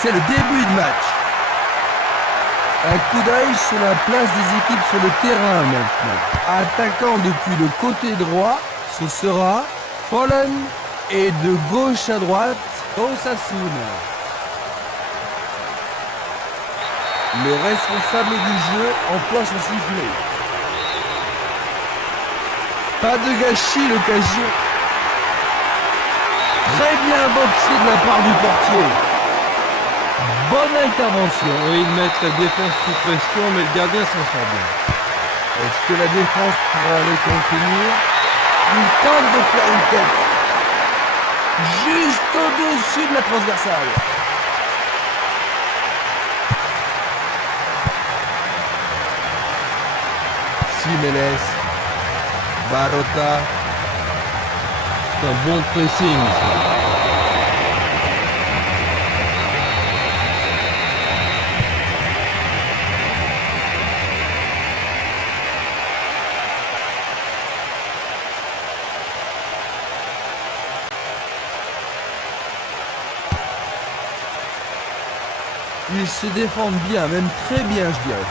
C'est le début de match. Un coup d'œil sur la place des équipes sur le terrain maintenant. Attaquant depuis le côté droit, ce sera Follen et de gauche à droite, Osasuna. Le responsable du jeu emploie son sifflet. Pas de gâchis, l'occasion. Très bien boxé de la part du portier. Bonne intervention. Oui, ils mettent la défense sous pression, mais le gardien s'en sort bien. Est-ce que la défense pourra les contenir? Il tente de faire une tête. Juste au-dessus de la transversale. Jiménez. Barota. C'est un bon pressing. Ils se défendent bien, même très bien, je dirais.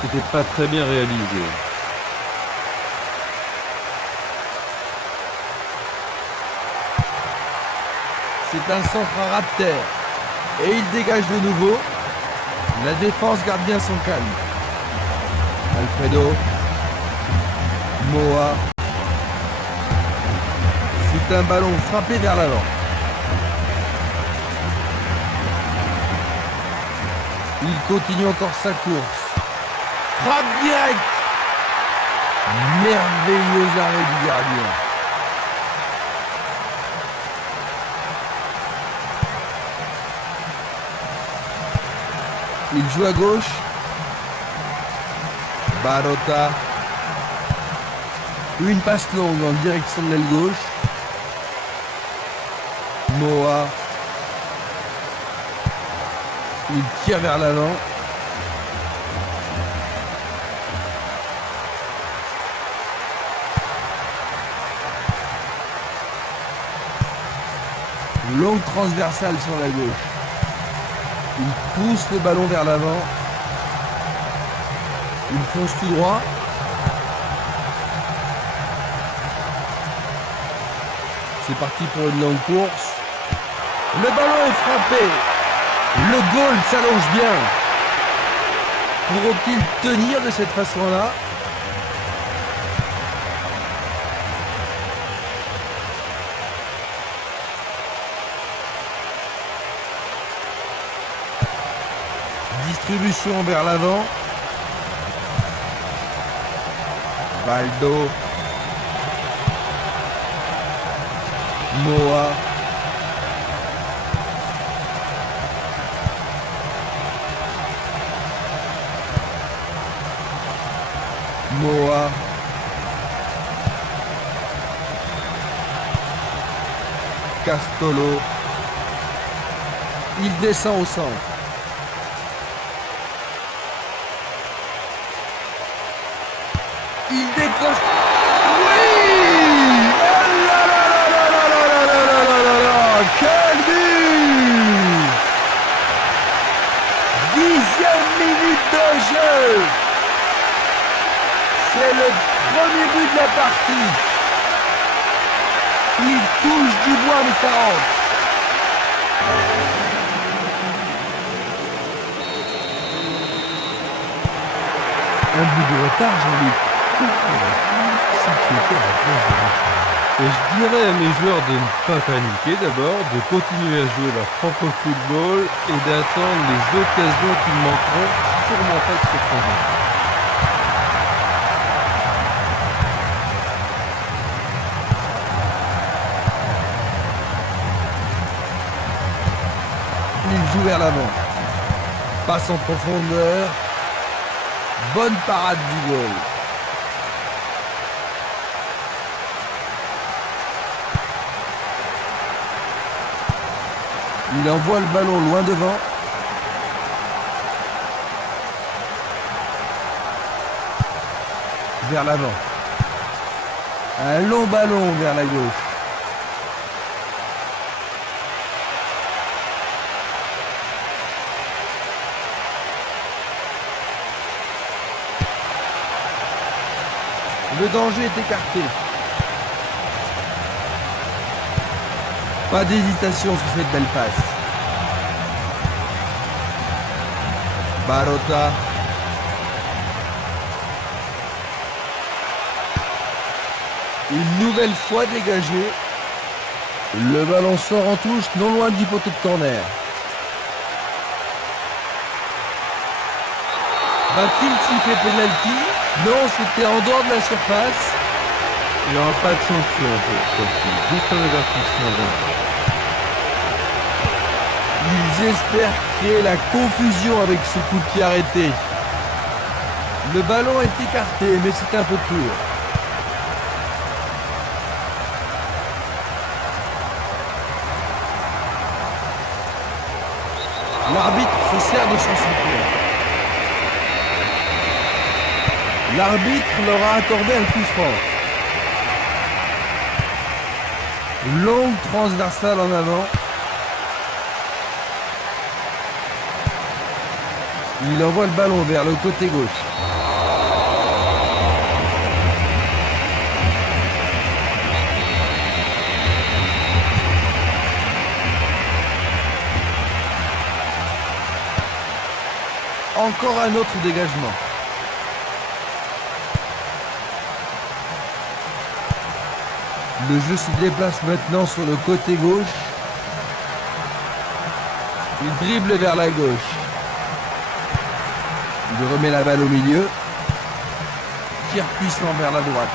C'était pas très bien réalisé. C'est un centre à ras de terre. Et il dégage de nouveau. La défense garde bien son calme. Alfredo. Moa. C'est un ballon frappé vers l'avant. Il continue encore sa course. Frappe direct. Merveilleux arrêt du gardien. Il joue à gauche. Barota. Une passe longue en direction de l'aile gauche. Moa. Il tire vers l'avant. Longue transversale sur la gauche. Il pousse le ballon vers l'avant. Il fonce tout droit. C'est parti pour une longue course. Le ballon est frappé. Le goal s'allonge bien. Pourront-ils tenir de cette façon-là? Distribution vers l'avant. Baldo. Moa. Moa. Castolo. Il descend au centre. Il décroche. Oui! Oh là là là là là là là là là là là! Quel but! 10e minute de jeu! C'est le premier but de la partie. Il touche du bois, mais ça rentre. Un but de retard, Jean-Luc. Et je dirais à mes joueurs de ne pas paniquer d'abord, de continuer à jouer leur propre football et d'attendre les occasions qui manqueront sûrement pas de se présenter. Il joue vers l'avant. Passe en profondeur. Bonne parade du goal. Il envoie le ballon loin devant. vers l'avant. Un long ballon vers la gauche. Le danger est écarté. Pas d'hésitation sur cette belle passe. Barota. Une nouvelle fois dégagé. Le ballon sort en touche, non loin du poteau de corner. Va-t-il siffler penalty? Non, c'était en dehors de la surface. Il n'y aura pas de sanction cette fois-ci, juste un avertissement. Ils espèrent créer la confusion avec ce coup de pied arrêté. Le ballon est écarté, mais c'est un peu court. L'arbitre se sert de son sifflet. L'arbitre leur a accordé un coup franc. Longue transversale en avant. Il envoie le ballon vers le côté gauche. Encore un autre dégagement. Le jeu se déplace maintenant sur le côté gauche. Il dribble vers la gauche. Il remet la balle au milieu. Tir puissant vers la droite.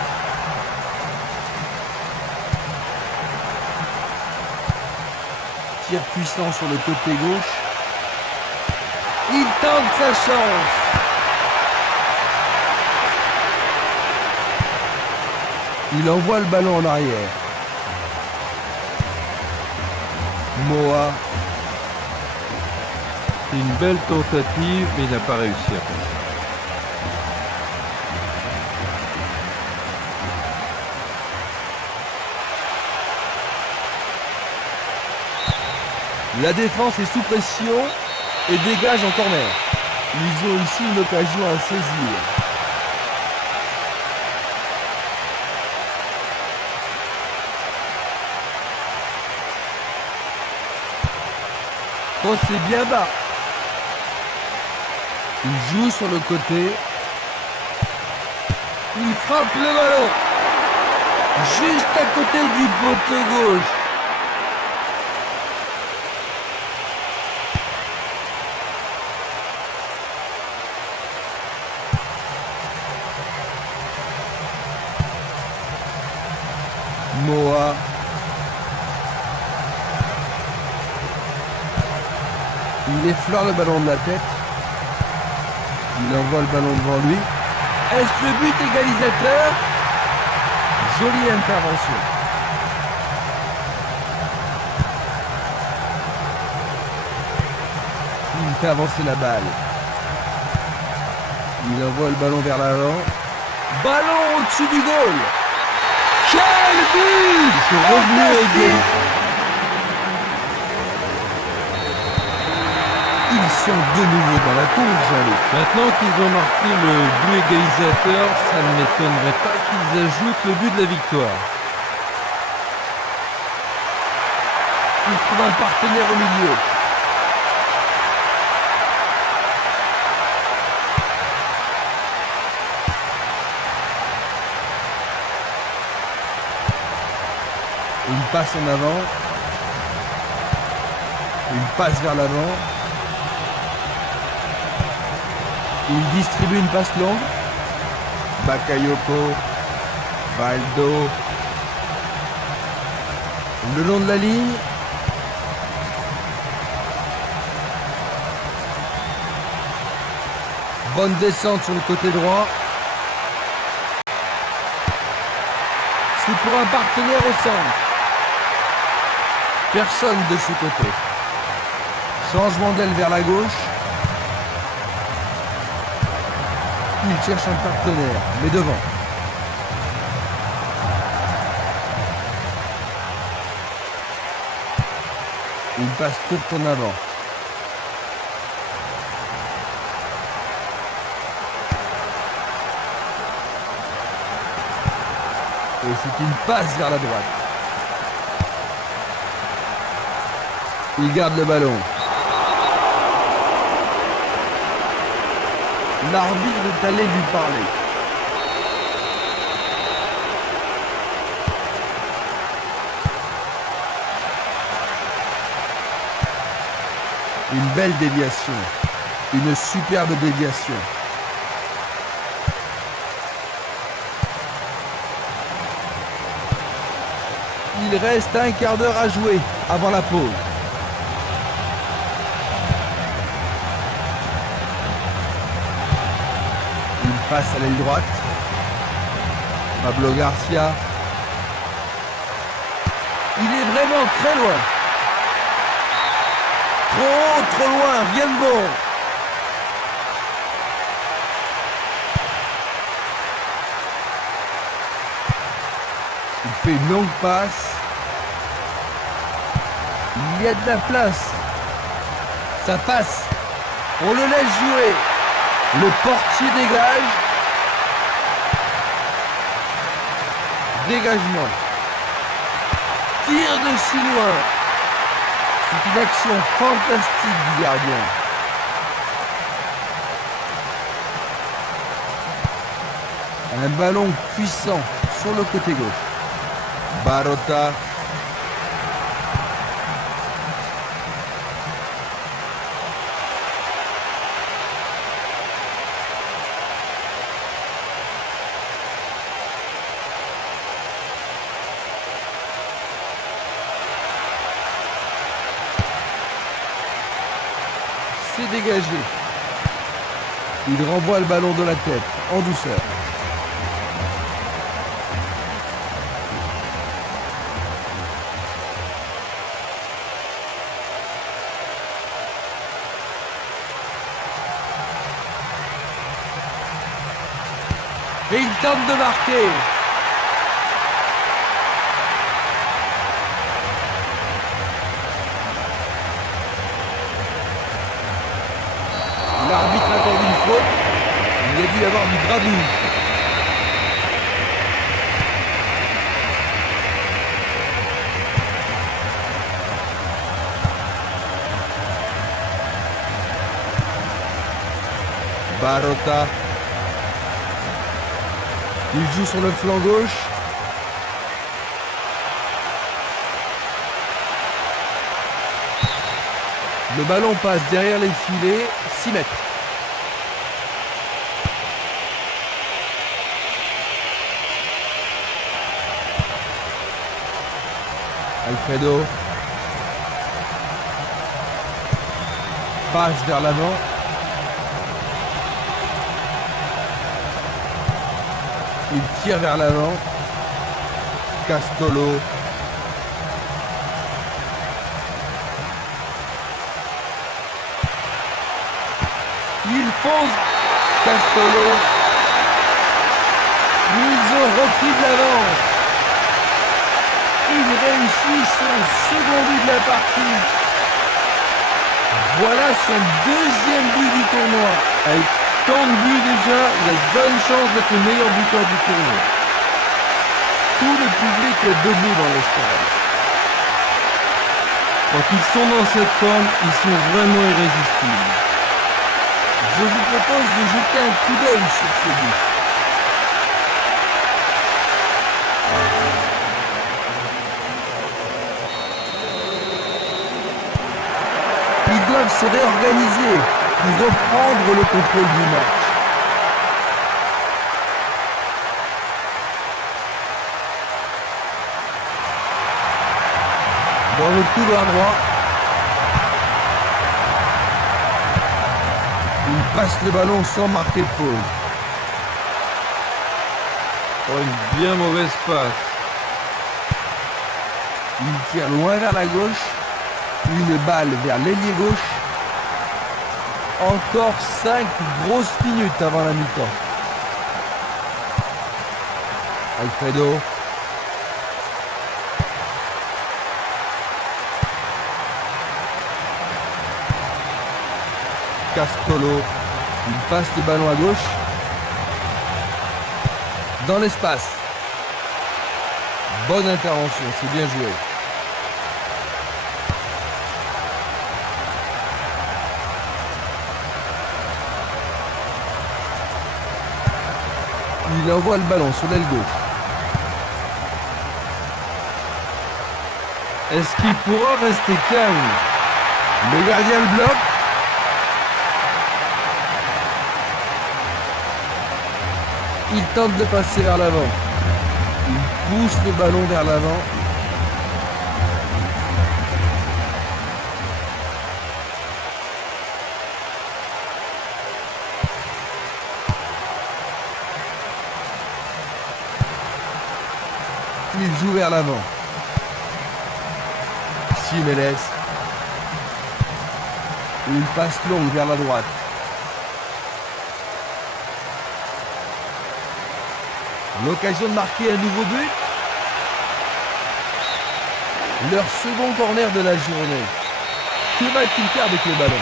Tir puissant sur le côté gauche. Il tente sa chance. Il envoie le ballon en arrière. Moa. C'est une belle tentative, mais il n'a pas réussi à passer. La défense est sous pression et dégage en corner. Ils ont ici une occasion à saisir. Oh, c'est bien bas. Il joue sur le côté. Il frappe le ballon. Juste à côté du poteau gauche. Moa. Il effleure le ballon de la tête. Il envoie le ballon devant lui. Est-ce le but égalisateur? Jolie intervention. Il fait avancer la balle. Il envoie le ballon vers l'avant. Ballon au-dessus du goal. Quel but! Ils sont revenus à égalité. Ils sont de nouveau dans la course, Jean-Luc. Maintenant qu'ils ont marqué le but égalisateur, ça ne m'étonnerait pas qu'ils ajoutent le but de la victoire. Ils trouvent un partenaire au milieu. Une passe en avant. Une passe vers l'avant. Il distribue une passe longue. Bakayoko. Baldo. Le long de la ligne. Bonne descente sur le côté droit. C'est pour un partenaire au centre. Personne de ce côté. Changement d'aile vers la gauche. Il cherche un partenaire, mais devant. Une passe courte en avant. Et c'est une passe vers la droite. Il garde le ballon. L'arbitre est allé lui parler. Une belle déviation. Une superbe déviation. Il reste un quart d'heure à jouer avant la pause. Il passe à l'aile droite. Pablo Garcia. Il est vraiment très loin. Trop loin, rien de bon. Il fait une longue passe. Il y a de la place. Ça passe. On le laisse jouer. Le portier dégage. Dégagement. Tire de si loin. C'est une action fantastique du gardien. Un ballon puissant sur le côté gauche. Barota. C'est dégagé. Il renvoie le ballon de la tête, en douceur. Et il tente de marquer. L'arbitre accorde une faute. Il a dû y avoir du gravouille. Barota. Il joue sur le flanc gauche. Le ballon passe derrière les filets, 6 mètres. Alfredo passe vers l'avant. Il tire vers l'avant. Castolo. Il fonce. Castolo. Ils ont repris de l'avance. Il réussit son second but de la partie. Voilà son deuxième but du tournoi. Avec tant de buts déjà, il a de bonnes chances d'être le meilleur buteur du tournoi. Tout le public est debout dans le stade. Quand ils sont dans cette forme, ils sont vraiment irrésistibles. Je vous propose de jeter un coup d'œil sur ce but. Ils doivent se réorganiser pour reprendre le contrôle du match. Dans le couloir droit, il passe le ballon sans marquer de pause. Oh, une bien mauvaise passe. Il tire loin vers la gauche. Une balle vers l'ailier gauche. Encore 5 grosses minutes avant la mi-temps. Alfredo. Castolo. Il passe le ballon à gauche. Dans l'espace. Bonne intervention, c'est bien joué. Il envoie le ballon sur l'aile gauche. Est-ce qu'il pourra rester calme? Le gardien le bloque. Il tente de passer vers l'avant. Il pousse le ballon vers l'avant. Il joue vers l'avant. Jiménez. Une passe longue vers la droite. L'occasion de marquer un nouveau but. Leur second corner de la journée. Que va-t-il faire avec le ballon?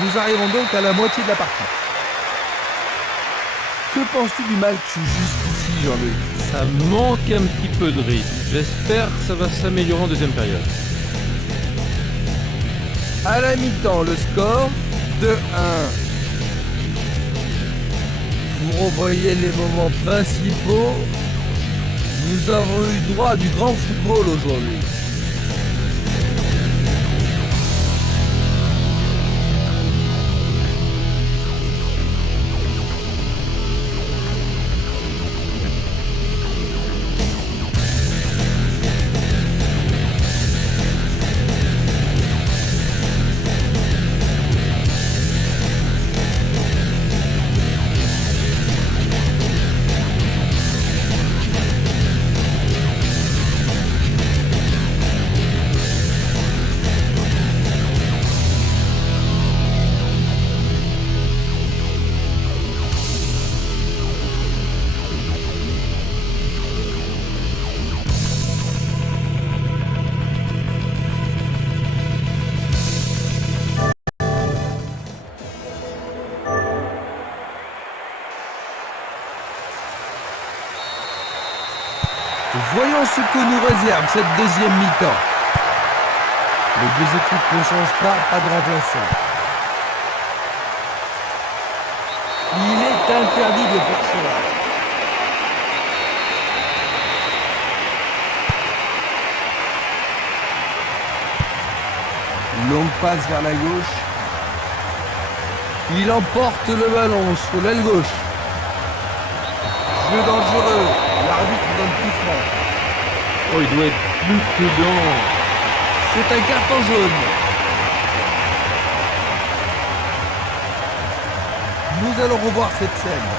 Nous arrivons donc à la moitié de la partie. Que penses-tu du match jusqu'ici, Jean-Luc? Ça manque un petit peu de rythme. J'espère que ça va s'améliorer en deuxième période. À la mi-temps, le score 2-1. Pour revoyer les moments principaux, nous avons eu droit à du grand football aujourd'hui. Voyons ce que nous réserve cette deuxième mi-temps. Les deux équipes ne changent pas de remplaçant. Il est interdit de faire cela. Longue passe vers la gauche. Il emporte le ballon sur l'aile gauche. Jeu dangereux. L'arbitre donne coup franc. Oh, il doit être plus prudent. C'est un carton jaune. Nous allons revoir cette scène.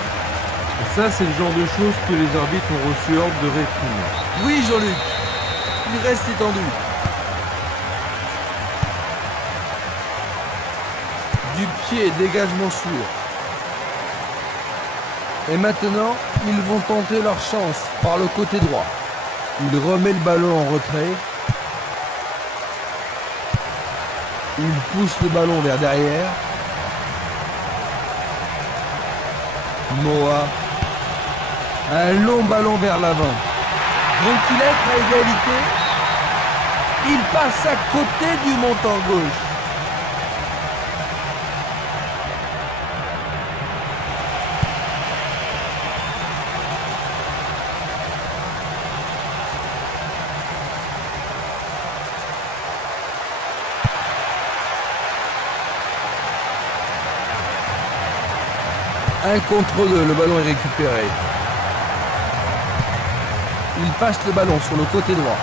Et ça, c'est le genre de choses que les arbitres ont reçu ordre de réprimer. Oui, Jean-Luc. Il reste étendu. Du pied, dégagement sûr. Et maintenant, ils vont tenter leur chance par le côté droit. Il remet le ballon en retrait. Il pousse le ballon vers derrière. Moa. Un long ballon vers l'avant. Vont-ils être à égalité? Il passe à côté du montant gauche. Un contre deux, le ballon est récupéré. Il passe le ballon sur le côté droit.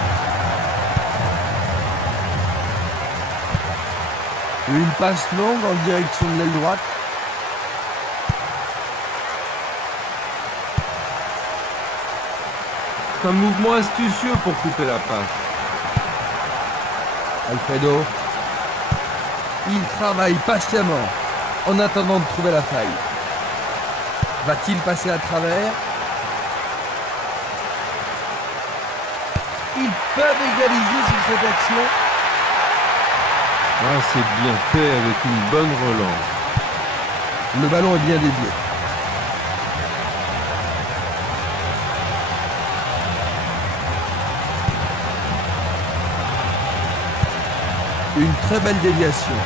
Une passe longue en direction de l'aile droite. C'est un mouvement astucieux pour couper la passe. Alfredo. Il travaille patiemment en attendant de trouver la faille. Va-t-il passer à travers? Ils peuvent égaliser sur cette action. Ah, c'est bien fait avec une bonne relance. Le ballon est bien dévié. Une très belle déviation.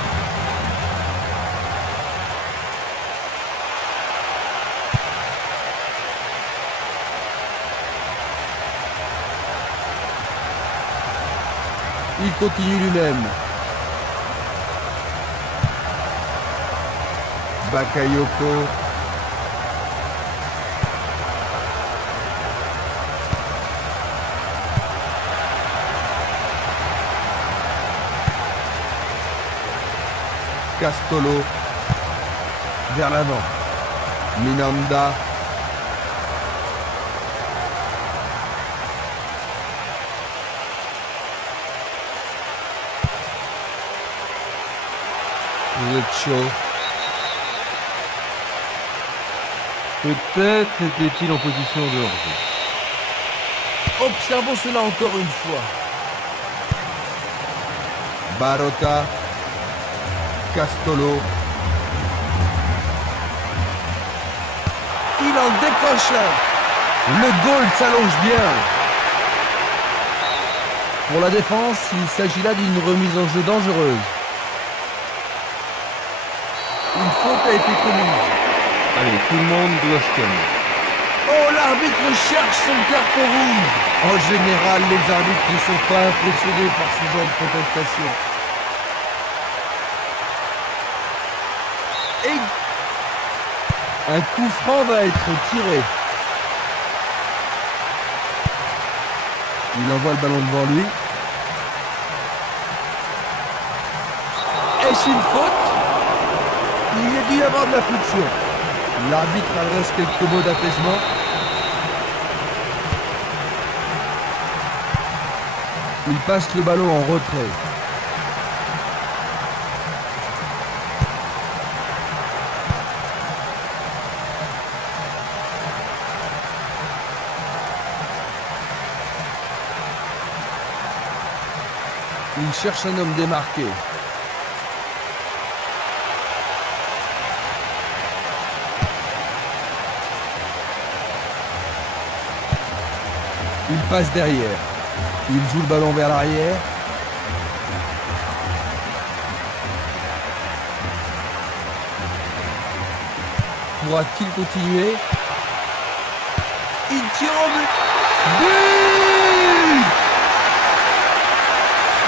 Il continue lui-même. Bakayoko. Castolo. Vers l'avant. Minanda. Leccio. Peut-être était-il en position de hors-jeu. Observons cela encore une fois. Barota. Castolo. Il en décroche un. Le goal s'allonge bien. Pour la défense, il s'agit là d'une remise en jeu dangereuse. Une faute a été commise. Allez, tout le monde doit se calmer. Oh, l'arbitre cherche son carton rouge. En général, les arbitres ne sont pas impressionnés par ce genre de protestation. Et un coup franc va être tiré. Il envoie le ballon devant lui. Est-ce une faute? Il y a dû y avoir de la friction. L'arbitre adresse quelques mots d'apaisement. Il passe le ballon en retrait. Il cherche un homme démarqué. Il passe derrière. Il joue le ballon vers l'arrière. Pourra-t-il continuer? Il tire au but. But!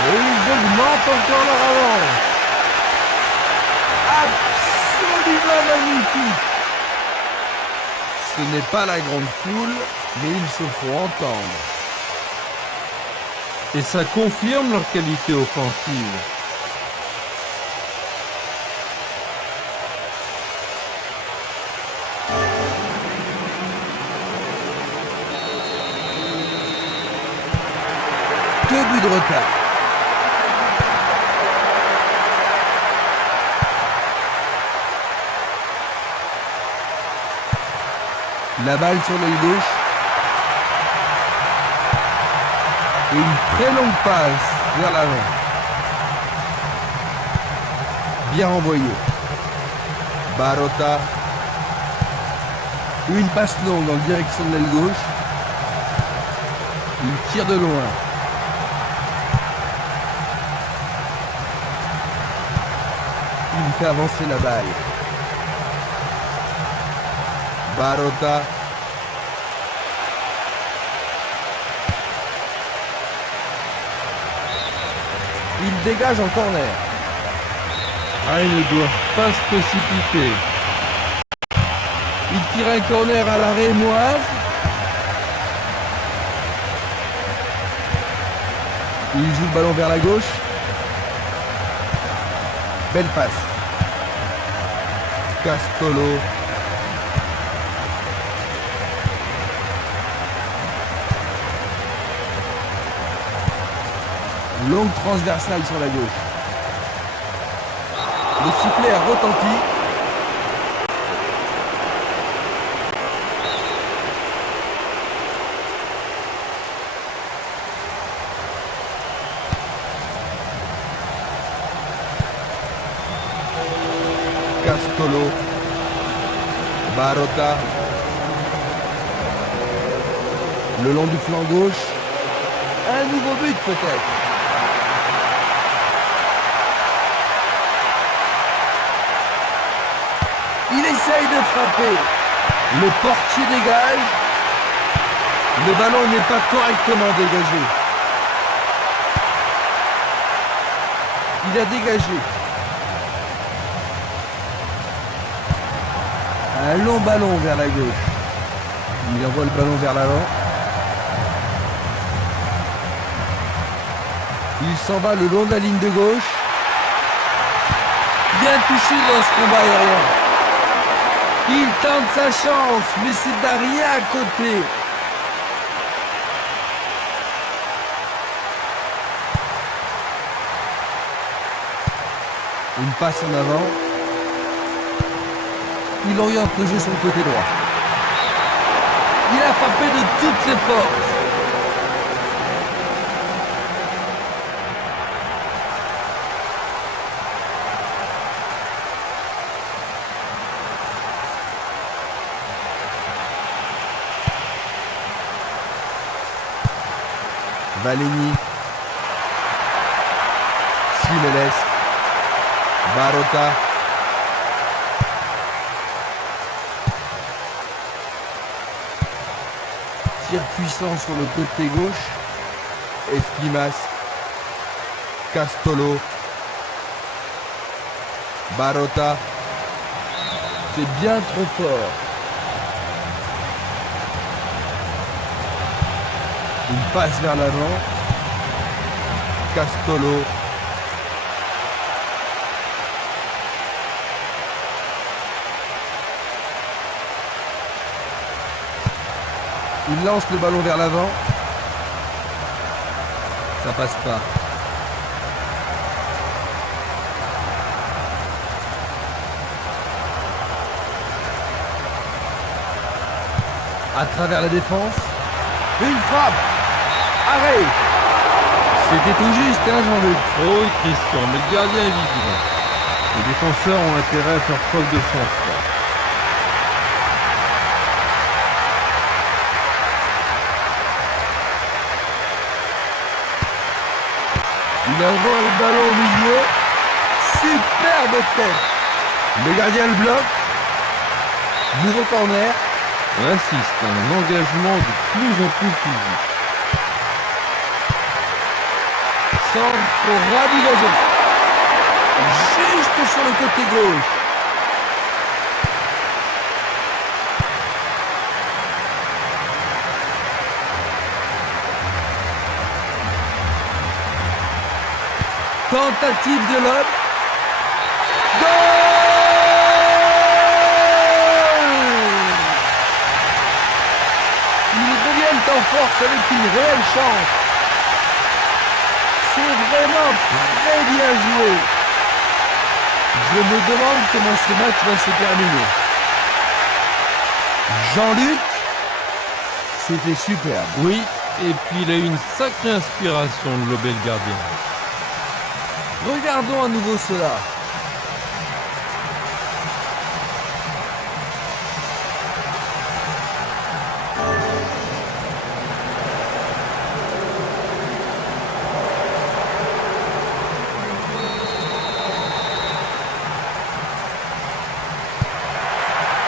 Et ils augmentent encore leur avance. Absolument magnifique. Ce n'est pas la grande foule, mais ils se font entendre. Et ça confirme leur qualité offensive. Deux buts de retard. La balle sur l'œil gauche. Et une très longue passe vers l'avant. Bien renvoyé. Barota. Une passe longue en direction de l'aile gauche. Il tire de loin. Il fait avancer la balle. Barota. Il dégage en corner. Ah, ils ne doivent pas se précipiter. Il tire un corner à la rémoise. Il joue le ballon vers la gauche. Belle passe. Castolo. Longue transversale sur la gauche. Le sifflet a retenti. Castolo. Barota. Le long du flanc gauche. Un nouveau but peut-être. Il essaye de frapper. Le portier dégage. Le ballon n'est pas correctement dégagé. Il a dégagé. Un long ballon vers la gauche. Il envoie le ballon vers l'avant. Il s'en va le long de la ligne de gauche. Bien touché dans ce combat aérien. Il tente sa chance, mais c'est à rien à côté. Une passe en avant. Il oriente le jeu sur le côté droit. Il a frappé de toutes ses forces. Valigny. Simeles. Barota. Tir puissant sur le côté gauche. Esquimas. Castolo. Barota. C'est bien trop fort. Une passe vers l'avant. Castolo. Il lance le ballon vers l'avant. Ça passe pas. À travers la défense. Une frappe. Arrêt. C'était tout juste, hein, Jean-Luc. Oh oui, Christian, mais le gardien est vigilant. Les défenseurs ont intérêt à faire preuve de sang-froid. Il envoie le ballon au milieu. Superbe tête. Le gardien le bloque. Nouveau corner. On assiste à un engagement de plus en plus physique. Centre ravigoso. Juste sur le côté gauche. Tentative de l'homme. Goal! Ils reviennent en force avec une réelle chance. C'est vraiment très bien joué. Je me demande comment ce match va se terminer. Jean-Luc, c'était superbe. Oui, et puis il a eu une sacrée inspiration, de Lobé le gardien. Regardons à nouveau cela.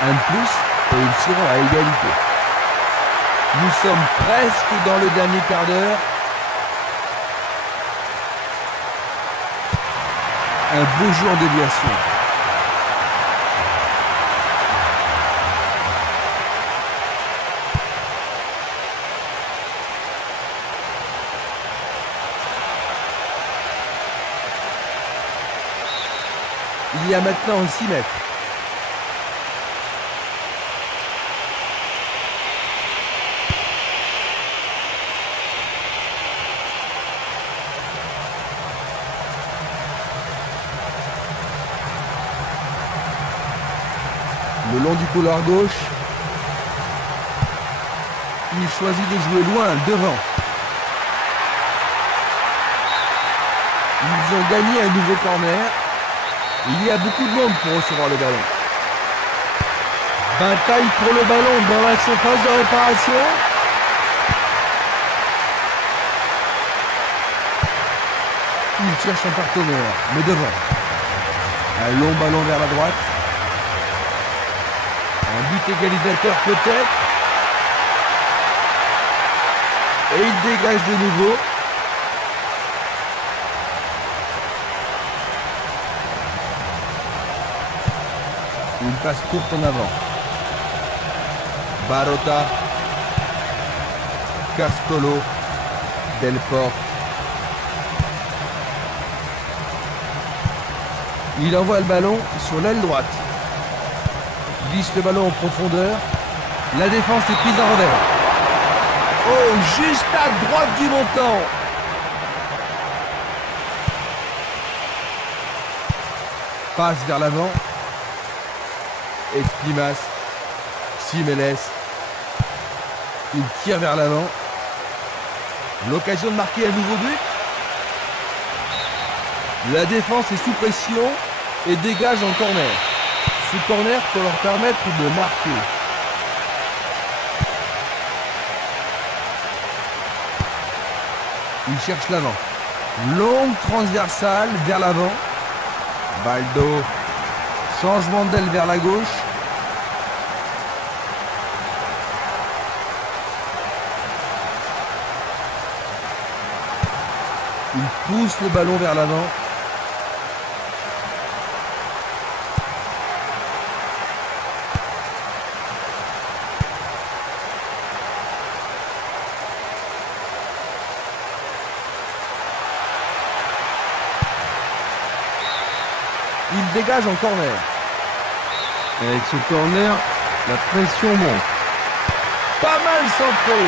Un de plus et ils seront à égalité. Nous sommes presque dans le dernier quart d'heure. Un beau jeu en déviation. Il y a maintenant 6 mètres. Le long du couloir gauche. Il choisit de jouer loin, devant. Ils ont gagné un nouveau corner. Il y a beaucoup de monde pour recevoir le ballon. Bataille pour le ballon dans la surface de réparation. Il cherche un partenaire, mais devant. Un long ballon vers la droite. Un but égalisateur peut-être. Et il dégage de nouveau. Une passe courte en avant. Barota. Castolo. Delporte. Il envoie le ballon sur l'aile droite. Glisse le ballon en profondeur. La défense est prise en revers. Oh, juste à droite du montant. Passe vers l'avant. Esquimas. Simeles. Il tire vers l'avant. L'occasion de marquer un nouveau but. La défense est sous pression et dégage en corner. Ce corner peut leur permettre de marquer. Il cherche l'avant. Longue transversale vers l'avant. Baldo. Changement d'aile vers la gauche. Il pousse le ballon vers l'avant. Il dégage en corner. Et avec ce corner, la pression monte. Pas mal centré.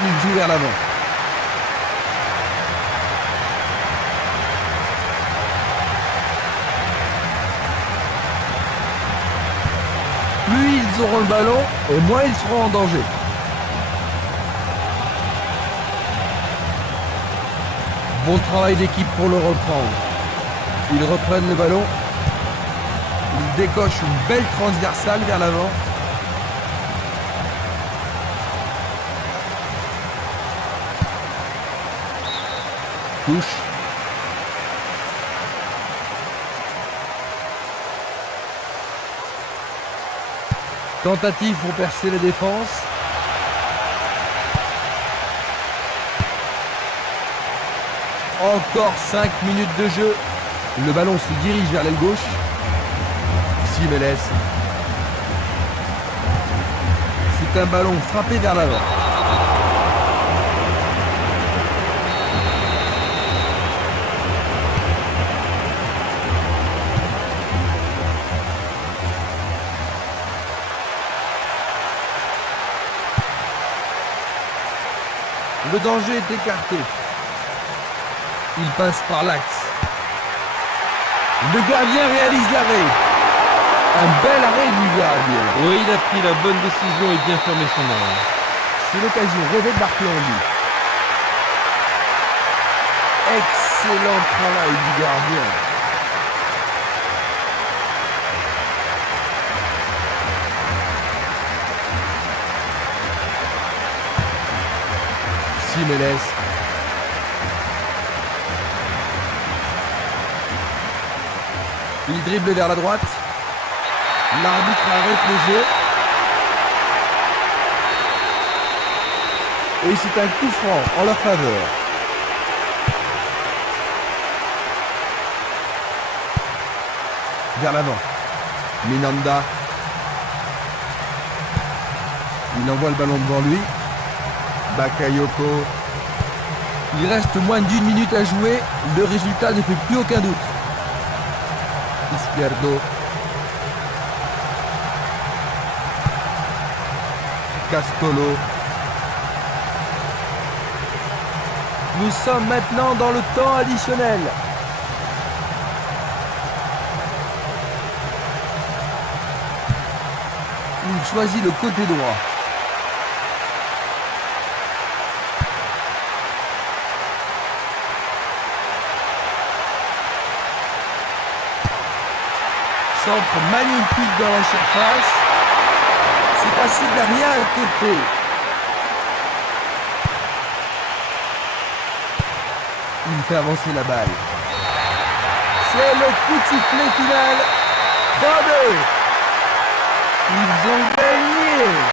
Il joue vers l'avant. Plus ils auront le ballon, et moins ils seront en danger. Bon travail d'équipe pour le reprendre. Ils reprennent le ballon. Ils décochent une belle transversale vers l'avant. Touche. Tentative pour percer la défense. Encore 5 minutes de jeu. Le ballon se dirige vers l'aile gauche. Simeles. C'est un ballon frappé vers l'avant. Le danger est écarté. Il passe par l'axe. Le gardien réalise l'arrêt. Un bel arrêt du gardien. Oui, il a pris la bonne décision et bien fermé son arrêt. C'est l'occasion rêvée de marquer en but. Excellent travail du gardien. Simeles. Il dribble vers la droite. L'arbitre arrête le jeu. Et c'est un coup franc en leur faveur. Vers l'avant. Minanda. Il envoie le ballon devant lui. Bakayoko. Il reste moins d'1 minute à jouer. Le résultat ne fait plus aucun doute. Izquierdo. Castolo. Nous sommes maintenant dans le temps additionnel. Il choisit le côté droit. centre magnifique dans la surface. C'est passé derrière à côté. Il fait avancer la balle. C'est le coup de sifflet final. 3-2. Ils ont gagné.